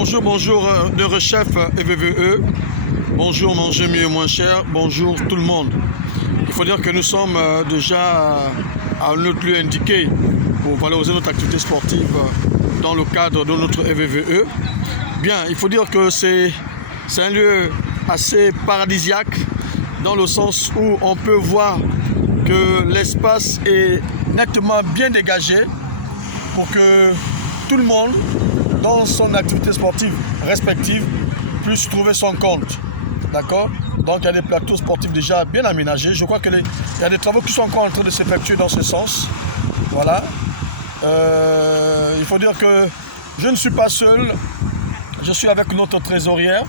Bonjour, bonjour, le chef EVVE. Bonjour, manger mieux, moins cher. Bonjour tout le monde. Il faut dire que nous sommes déjà à notre lieu indiqué pour valoriser notre activité sportive dans le cadre de notre EVVE. Bien, il faut dire que c'est un lieu assez paradisiaque dans le sens où on peut voir que l'espace est nettement bien dégagé pour que tout le monde, dans son activité sportive respective, puisse trouver son compte. D'accord? Donc il y a des plateaux sportifs déjà bien aménagés. Je crois qu'il y a des travaux qui sont encore en train de s'effectuer dans ce sens. Voilà. Il faut dire que je ne suis pas seul. Je suis avec notre trésorière,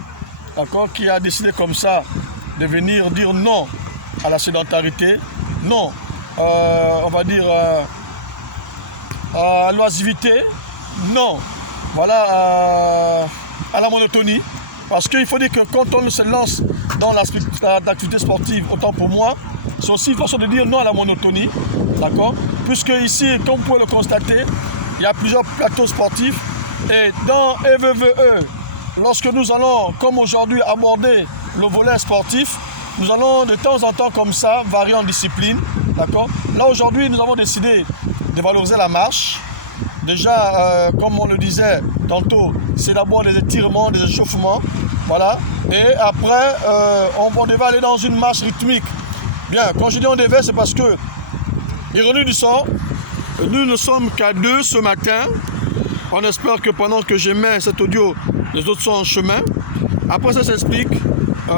d'accord, qui a décidé comme ça de venir dire non à la sédentarité, non, on va dire à l'oisivité, non, voilà, à la monotonie. Parce qu'il faut dire que quand on se lance dans l'activité sportive, autant pour moi, c'est aussi une façon de dire non à la monotonie, d'accord? Puisque ici, comme vous pouvez le constater, il y a plusieurs plateaux sportifs. Et dans EVVE, lorsque nous allons, comme aujourd'hui, aborder le volet sportif, nous allons de temps en temps comme ça varier en discipline, d'accord? Là aujourd'hui, nous avons décidé de valoriser la marche. Déjà, comme on le disait tantôt, c'est d'abord des étirements, des échauffements, voilà. Et après, on devait aller dans une marche rythmique. Bien, quand je dis on devait, c'est parce que, ironie du sort, nous ne sommes qu'à 2 ce matin. On espère que pendant que je mets cet audio, les autres sont en chemin. Après, ça s'explique.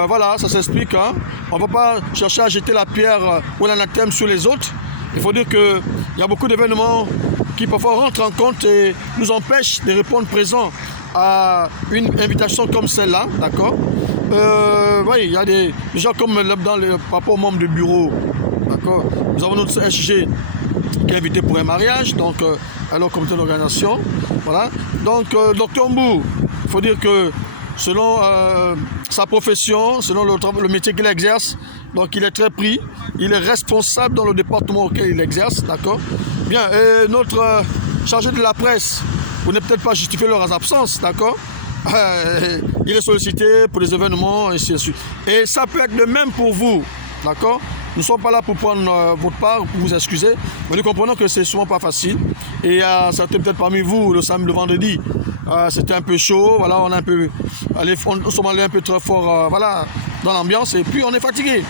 Voilà, ça s'explique. Hein. On ne va pas chercher à jeter la pierre ou l'anathème sur les autres. Il faut dire qu'il y a beaucoup d'événements qui parfois rentrent en compte et nous empêchent de répondre présent à une invitation comme celle-là, d'accord? Oui, il y a des gens comme dans le rapport aux membres du bureau, d'accord? Nous avons notre SG qui est invité pour un mariage, donc alors comité d'organisation, voilà. Donc Dr Mbou, il faut dire que selon sa profession, selon le métier qu'il exerce, donc il est très pris, il est responsable dans le département auquel il exerce, d'accord? Bien, et notre chargé de la presse, vous n'êtes peut-être pas justifié leur absence, d'accord? Il est sollicité pour des événements, et ainsi de suite. Et ça peut être le même pour vous, d'accord? Nous ne sommes pas là pour prendre votre part, pour vous excuser, mais nous comprenons que c'est souvent pas facile. Et il y a certains peut-être parmi vous, le samedi, le vendredi, c'était un peu chaud, voilà, nous sommes allés un peu très fort voilà, dans l'ambiance, et puis on est fatigué.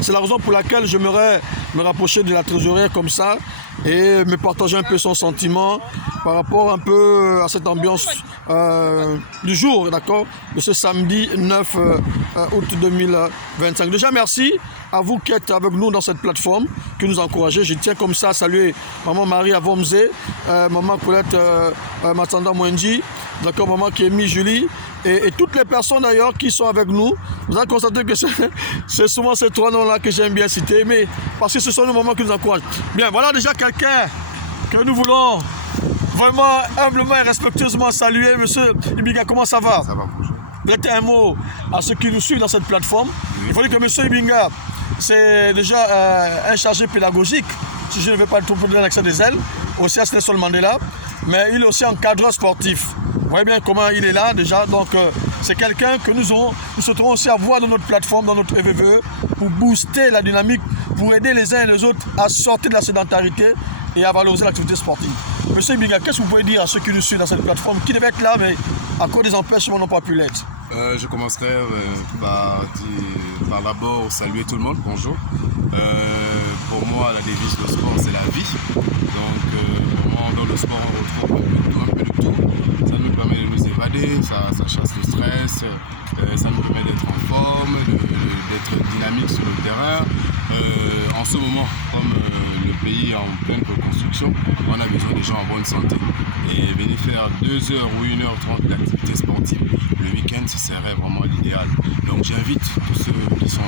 C'est la raison pour laquelle j'aimerais me rapprocher de la trésorière comme ça et me partager un peu son sentiment par rapport un peu à cette ambiance du jour, d'accord, de ce samedi 9 août 2025. Déjà, merci à vous qui êtes avec nous dans cette plateforme, qui nous encouragez. Je tiens comme ça à saluer maman Marie Avomze, maman Colette Matanda Mwenji, d'accord, maman Kémy Julie, et toutes les personnes d'ailleurs qui sont avec nous. Vous allez constater que c'est souvent ces 3 noms-là que j'aime bien citer, mais parce que ce sont nos mamans qui nous encouragent. Bien, voilà déjà quelqu'un que nous voulons vraiment humblement et respectueusement saluer. Monsieur Ibinga, comment ça va? Ça va, bonjour. Mettez un mot à ceux qui nous suivent dans cette plateforme. Il faut dire que monsieur Ibinga, c'est déjà un chargé pédagogique, si je ne vais pas le tromper dans l'accès des ailes, au CH Nelson Mandela, mais il est aussi encadreur sportif. Vous voyez bien comment il est là déjà, donc c'est quelqu'un que nous souhaiterons aussi avoir dans notre plateforme, dans notre EVVE, pour booster la dynamique, pour aider les uns et les autres à sortir de la sédentarité et à valoriser l'activité sportive. Monsieur Ibinga, qu'est-ce que vous pouvez dire à ceux qui nous suivent dans cette plateforme, qui devaient être là, mais à cause des empêchements n'ont pas pu l'être? Je commencerai par d'abord saluer tout le monde, bonjour. Pour moi, la devise du sport, c'est la vie. Donc, pour moi, dans le sport, on retrouve un peu de tout. Ça nous permet de nous évader, ça chasse le stress, ça nous permet d'être en forme, d'être dynamique sur le terrain. En ce moment, comme le pays est en pleine reconstruction, on a besoin des gens en bonne santé. Et venir faire 2 heures ou 1h30 d'activité sportive le week-end, ce serait vraiment l'idéal. Donc j'invite tous ceux qui sont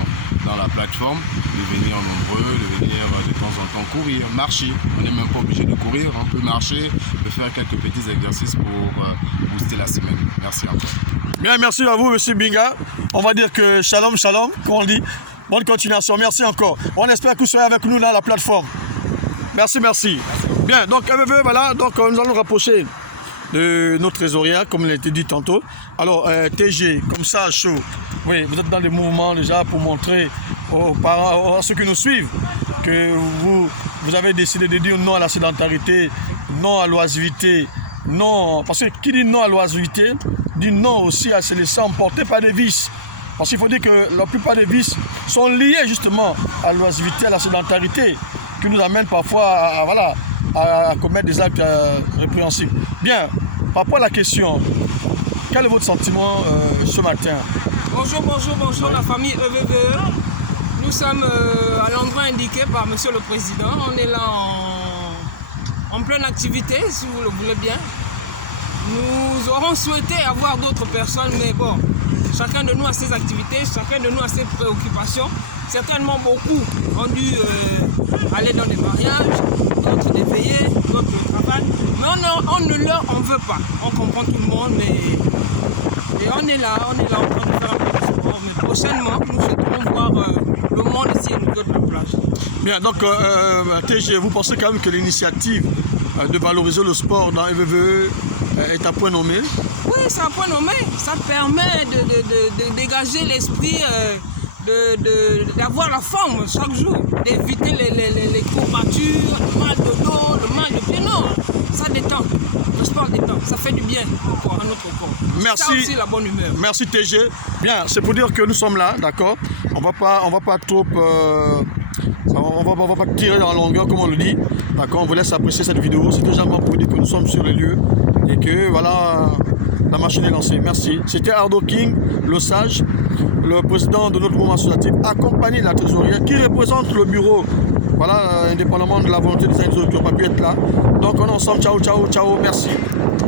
dans la plateforme de venir nombreux, de venir de temps en temps courir, marcher. On n'est même pas obligé de courir, on peut marcher, de faire quelques petits exercices pour booster la semaine. Merci à vous. Bien, merci à vous, monsieur Binga. On va dire que shalom, shalom, comme on dit. Bonne continuation, merci encore. On espère que vous soyez avec nous dans la plateforme. Merci, merci. Bien, donc voilà, donc nous allons nous rapprocher de nos trésoriers, comme il a été dit tantôt. Alors, TG, comme ça, chaud. Oui, vous êtes dans des mouvements déjà pour montrer à ceux qui nous suivent que vous avez décidé de dire non à la sédentarité, non à l'oisivité, non, parce que qui dit non à l'oisivité, dit non aussi à se laisser emporter par des vices. Parce qu'il faut dire que la plupart des vices sont liés justement à l'oisivité, à la sédentarité, qui nous amène parfois à commettre des actes répréhensibles. Bien, par rapport à la question, quel est votre sentiment ce matin? Bonjour la famille EVVE. Nous sommes à l'endroit indiqué par Monsieur le Président. On est là en pleine activité, si vous le voulez bien. Nous aurons souhaité avoir d'autres personnes, mais bon, chacun de nous a ses activités, chacun de nous a ses préoccupations. Certainement beaucoup ont dû aller dans des mariages, d'autres des veillées, d'autres au travail. Mais on ne leur en veut pas. On comprend tout le monde, mais et on est là en train de faire un peu de sport. Mais prochainement, nous souhaiterons voir le monde ici et nous autres la plage. Bien, donc TG, vous pensez quand même que l'initiative de valoriser le sport dans EVVE est à point nommé? Oui, c'est un point nommé. Ça permet de dégager l'esprit, d'avoir la forme chaque jour, d'éviter les courbatures, le mal de dos, le mal de pied. Non, ça détend. Le sport détend. Ça fait du bien à notre corps. Merci. Ça aussi la bonne humeur. Merci TG. Bien, c'est pour dire que nous sommes là, d'accord. On va pas trop... on va pas tirer dans la longueur comme on le dit. D'accord, on vous laisse apprécier cette vidéo. C'est déjà pour dire que nous sommes sur les lieux et que voilà, la machine est lancée. Merci. C'était Ardo King, le sage, le président de notre mouvement associatif, accompagné de la trésorière qui représente le bureau. Voilà, indépendamment de la volonté des uns et des autres qui n'ont pas pu être là. Donc on est ensemble. Ciao, ciao, ciao. Merci.